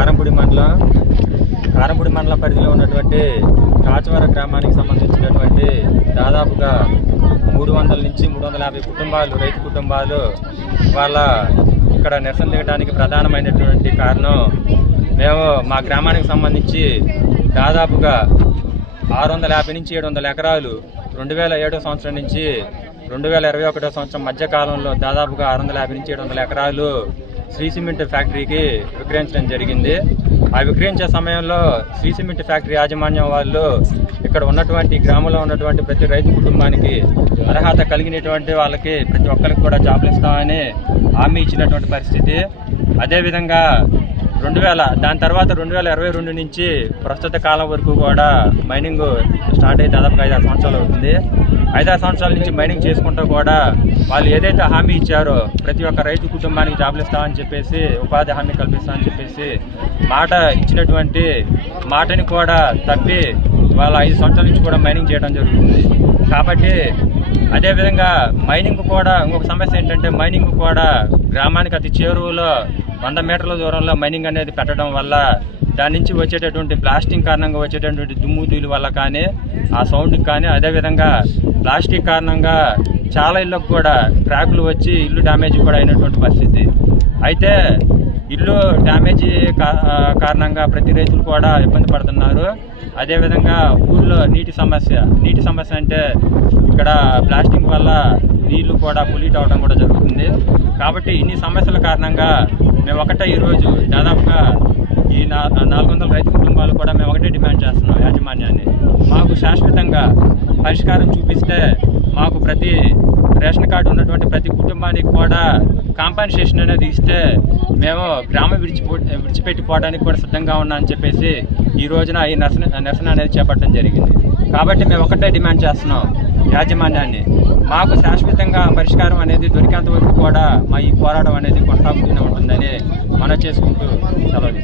కారంపూడి మండలం పరిధిలో ఉన్నటువంటి కాచవర గ్రామానికి సంబంధించినటువంటి దాదాపుగా 300 నుంచి 350 కుటుంబాలు, రైతు కుటుంబాలు వాళ్ళ ఇక్కడ నిరసన దిగడానికి ప్రధానమైనటువంటి కారణం, మేము మా గ్రామానికి సంబంధించి దాదాపుగా 650 నుంచి 700 ఎకరాలు 2007 సంవత్సరం నుంచి 2021 సంవత్సరం మధ్యకాలంలో దాదాపుగా 650 నుంచి 700 ఎకరాలు శ్రీ సిమెంట్ ఫ్యాక్టరీకి విక్రయించడం జరిగింది. ఆ విక్రయించే సమయంలో శ్రీ సిమెంట్ ఫ్యాక్టరీ యాజమాన్యం వాళ్ళు ఇక్కడ ఉన్నటువంటి గ్రామంలో ఉన్నటువంటి ప్రతి రైతు కుటుంబానికి అర్హత కలిగినటువంటి వాళ్ళకి ప్రతి ఒక్కరికి కూడా జాబ్లు ఇస్తామని హామీ ఇచ్చినటువంటి పరిస్థితి. అదేవిధంగా దాని తర్వాత 2022 నుంచి ప్రస్తుత కాలం వరకు కూడా మైనింగ్ స్టార్ట్ అయ్యి దాదాపుగా 5-6 సంవత్సరాలు అవుతుంది. 5-6 సంవత్సరాల నుంచి మైనింగ్ చేసుకుంటూ కూడా వాళ్ళు ఏదైతే హామీ ఇచ్చారో ప్రతి ఒక్క రైతు కుటుంబానికి జాబ్లు ఇస్తామని చెప్పేసి, ఉపాధి హామీ కల్పిస్తామని చెప్పేసి మాట ఇచ్చినటువంటి మాటని కూడా తప్పి వాళ్ళ 5 సంవత్సరాల నుంచి కూడా మైనింగ్ చేయడం జరుగుతుంది. కాబట్టి అదేవిధంగా మైనింగ్ కూడా ఇంకొక సమస్య ఏంటంటే, మైనింగ్ కూడా గ్రామానికి అతి చేరువలో 100 మీటర్ల దూరంలో మైనింగ్ అనేది పెట్టడం వల్ల దాని నుంచి వచ్చేటటువంటి ప్లాస్టిక్ కారణంగా వచ్చేటటువంటి దుమ్ము ధూళి వల్ల కానీ, ఆ సౌండ్కి కానీ, అదేవిధంగా ప్లాస్టిక్ కారణంగా చాలా ఇళ్ళకు కూడా క్రాకులు వచ్చి ఇల్లు డ్యామేజ్ కూడా అయినటువంటి పరిస్థితి. అయితే ఇల్లు డ్యామేజీ కారణంగా ప్రతి రైతులు కూడా ఇబ్బంది పడుతున్నారు. అదేవిధంగా ఊళ్ళో నీటి సమస్య అంటే ఇక్కడ ప్లాస్టిక్ వల్ల నీళ్లు కూడా పొల్యూట్ అవ్వడం కూడా జరుగుతుంది. కాబట్టి ఇన్ని సమస్యల కారణంగా మేము ఈరోజు దాదాపుగా ఈ 400 రైతు కుటుంబాలు కూడా మేము ఒకటే డిమాండ్ చేస్తున్నాం యాజమాన్యాన్ని, మాకు శాశ్వతంగా పరిష్కారం చూపిస్తే మాకు ప్రతి రేషన్ కార్డు ఉన్నటువంటి ప్రతి కుటుంబానికి కూడా కాంపన్సేషన్ అనేది ఇస్తే మేము గ్రామం విడిచిపెట్టిపోవడానికి కూడా సిద్ధంగా ఉన్నామని చెప్పేసి ఈ రోజున ఈ నిరసన అనేది చేపట్టడం జరిగింది. కాబట్టి మేము ఒకటే డిమాండ్ చేస్తున్నాం యాజమాన్యాన్ని, మాకు శాశ్వతంగా పరిష్కారం అనేది దొరికేంత వరకు కూడా మా ఈ పోరాటం అనేది కొనసాగుతూనే ఉంటుందని మనం చేసుకుంటూ సెలవు.